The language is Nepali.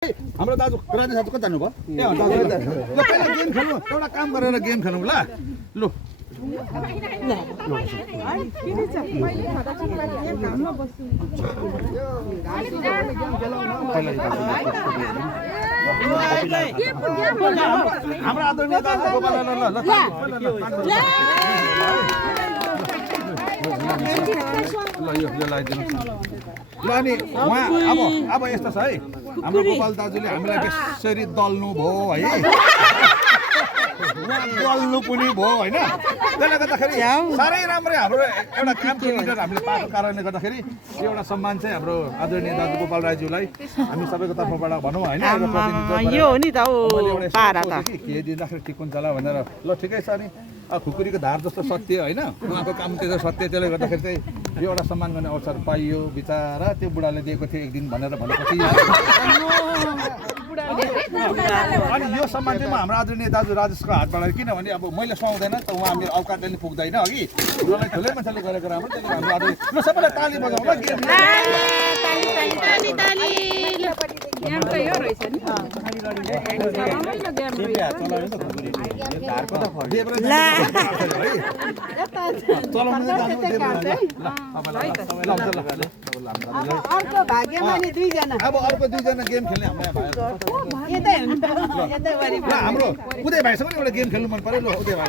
हाम्रो दाजु राजेश दाजु कता जानुभयो ए दाजु ल पहिला गेम खेल्नु एउटा काम गरेर गेम खेलौँ ल लु हाम्रो आदरणीय दाजु ल यो लगाइदिनु ल अनि उहाँ अब यस्तो छ है हाम्रो गोपाल दाजुले हामीलाई बेसरी दल्नु भयो है उहाँ दल्नु पनि भयो होइन त्यसले गर्दाखेरि साह्रै राम्रै हाम्रो एउटा कामको लिडर हामीले पाएको कारणले गर्दाखेरि एउटा सम्मान चाहिँ हाम्रो आदरणीय दाजु गोपाल राईज्यूलाई हामी सबैको तर्फबाट भनौँ होइन यो हो नि त पारा त के दिँदाखेरि ठिक हुन्छ होला भनेर ल ठिकै छ नि खुकुरीको धार जस्तो सत्य होइन उहाँको काम त्यो सत्य त्यसले गर्दाखेरि चाहिँ यो एउटा सम्मान गर्ने अवसर पाइयो बिचरा त्यो बुढाले दिएको थियो एक दिन भनेर भनेपछि अनि यो सम्मान चाहिँ म हाम्रो आदरणीय दाजु राजेशको हातबाट किनभने अब मैले सुहाउँदैन त उहाँ मेरो औकातले नि पुग्दैन अघि उनीहरूलाई ठुलै मान्छेले गरेको राम्रो त्यही हाम्रो आदरणीय ल सबैलाई ताली बजाउँ ल अब अर्को दुईजना गेम खेल्ने हाम्रो उदय भाइसँग पनि एउटा गेम खेल्नु मन पर्यो ल उदय भाइ